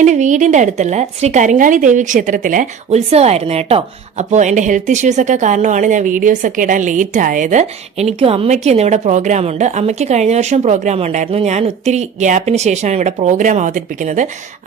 എൻ്റെ വീടിൻ്റെ അടുത്തുള്ള ശ്രീ കരിങ്കാളി ദേവി ക്ഷേത്രത്തിലെ ഉത്സവമായിരുന്നു കേട്ടോ. അപ്പോൾ എൻ്റെ ഹെൽത്ത് ഇഷ്യൂസൊക്കെ കാരണമാണ് ഞാൻ വീഡിയോസൊക്കെ ഇടാൻ ലേറ്റ് ആയത്. എനിക്കും അമ്മയ്ക്കും ഇന്നിവിടെ പ്രോഗ്രാം ഉണ്ട്. അമ്മയ്ക്ക് കഴിഞ്ഞ വർഷം പ്രോഗ്രാം ഉണ്ടായിരുന്നു. ഞാൻ ഒത്തിരി ഗ്യാപ്പിന് ശേഷമാണ് ഇവിടെ പ്രോഗ്രാം അവതരിപ്പിക്കുന്നത്.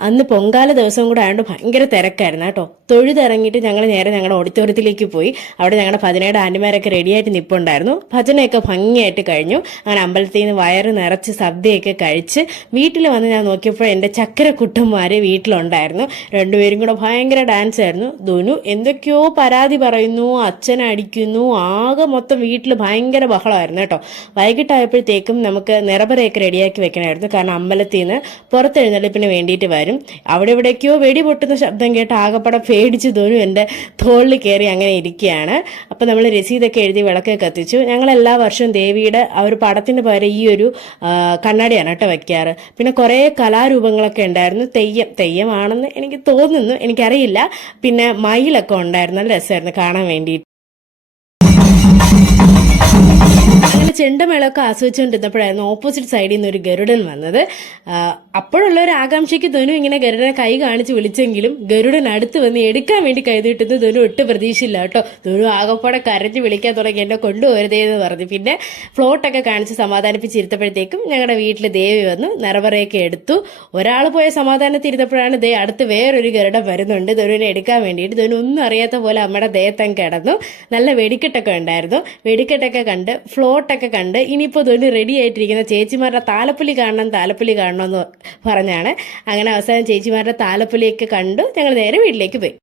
അന്ന് പൊങ്കാല ദിവസവും കൂടെ ആയതുകൊണ്ട് ഭയങ്കര തിരക്കായിരുന്നു കേട്ടോ. തൊഴുതിറങ്ങിയിട്ട് ഞങ്ങൾ നേരെ ഞങ്ങളുടെ ഓഡിറ്റോറിയത്തിലേക്ക് പോയി. അവിടെ ഞങ്ങളുടെ ഭജനയുടെ ആൻറ്റിമാരൊക്കെ റെഡിയായിട്ട് നിൽപ്പുണ്ടായിരുന്നു. ഭജനയൊക്കെ ഭംഗിയായിട്ട് കഴിഞ്ഞു. അങ്ങനെ അമ്പലത്തിൽ നിന്ന് വയറ് നിറച്ച് സദ്യയൊക്കെ കഴിച്ച് വീട്ടിൽ വന്ന് ഞാൻ നോക്കിയപ്പോൾ എൻ്റെ ചക്കരക്കുട്ടന്മാർ വീട്ടിലുണ്ടായിരുന്നു. രണ്ടുപേരും കൂടെ ഭയങ്കര ഡാൻസ് ആയിരുന്നു. ധനു എന്തൊക്കെയോ പരാതി പറയുന്നു, അച്ഛനെ അടിക്കുന്നു, ആകെ മൊത്തം വീട്ടിൽ ഭയങ്കര ബഹളമായിരുന്നു കേട്ടോ. വൈകിട്ടായപ്പോഴത്തേക്കും നമുക്ക് നിറപറയൊക്കെ റെഡിയാക്കി വെക്കണമായിരുന്നു. കാരണം അമ്പലത്തിൽ നിന്ന് പുറത്തെഴുന്നള്ളിപ്പിന് വേണ്ടിയിട്ട് വരും. അവിടെ എവിടേക്കോ വെടി പൊട്ടുന്ന ശബ്ദം കേട്ട് ആകെപ്പടെ പേടിച്ച് ധനു എൻ്റെ തോളിൽ കയറി അങ്ങനെ ഇരിക്കുകയാണ്. അപ്പം നമ്മൾ രസീതൊക്കെ എഴുതി വിളക്കൊക്കെ കത്തിച്ചു. ഞങ്ങൾ എല്ലാ വർഷവും ദേവിയുടെ ആ ഒരു പടത്തിന് പകരം ഈ ഒരു കണ്ണാടിയാണ് കേട്ടോ വെക്കാറ്. പിന്നെ കുറേ കലാരൂപങ്ങളൊക്കെ ഉണ്ടായിരുന്നു. തെയ്യമാണെന്ന് എനിക്ക് തോന്നുന്നു, എനിക്കറിയില്ല. പിന്നെ മയിലൊക്കെ ഉണ്ടായിരുന്നു, നല്ല രസമായിരുന്നു കാണാൻ വേണ്ടിയിട്ട്. അങ്ങനെ ചെണ്ടമേളമൊക്കെ ആസ്വദിച്ചുകൊണ്ടിരുന്നപ്പോഴായിരുന്നു ഓപ്പോസിറ്റ് സൈഡിൽ നിന്ന് ഒരു ഗരുഡൻ വന്നത്. അപ്പോഴുള്ള ഒരു ആകാംക്ഷയ്ക്ക് ധനു ഇങ്ങനെ ഗരുഡനെ കൈ കാണിച്ച് വിളിച്ചെങ്കിലും ഗരുഡൻ അടുത്ത് വന്ന് എടുക്കാൻ വേണ്ടി കൈ നീട്ടുന്നത് ധനു ഒട്ടും പ്രതീക്ഷയില്ല കേട്ടോ. ധനു ആകെപ്പാടെ കരഞ്ഞ് വിളിക്കാൻ തുടങ്ങി, എന്നെ കൊണ്ടുപോരുതേന്ന് പറഞ്ഞു. പിന്നെ ഫ്ലോട്ടൊക്കെ കാണിച്ച് സമാധാനിപ്പിച്ചിരുത്തപ്പോഴത്തേക്കും ഞങ്ങളുടെ വീട്ടിൽ ദേവി വന്നു നിറവറയൊക്കെ എടുത്തു. ഒരാൾ പോയ സമാധാനത്തിരുത്തപ്പോഴാണ് അടുത്ത് വേറൊരു ഗരുഡൻ വരുന്നുണ്ട് ധനുവിനെ എടുക്കാൻ വേണ്ടിയിട്ട്. ധനു ഒന്നും അറിയാത്ത പോലെ അമ്മയുടെ ദേഹത്തം കിടന്നു. നല്ല വെടിക്കെട്ടൊക്കെ ഉണ്ടായിരുന്നു. വെടിക്കെട്ടൊക്കെ കണ്ട് ഫ്ലോട്ടൊക്കെ കണ്ട് ഇനിയിപ്പോൾ ധനു റെഡി ആയിട്ടിരിക്കുന്ന ചേച്ചിമാരുടെ താലപ്പൊലി കാണണമെന്ന് പറഞ്ഞാണ്. അങ്ങനെ അവസാനം ചേച്ചിമാരുടെ താലപ്പൊലിയൊക്കെ കണ്ടു ഞങ്ങൾ നേരെ വീട്ടിലേക്ക് പോയി.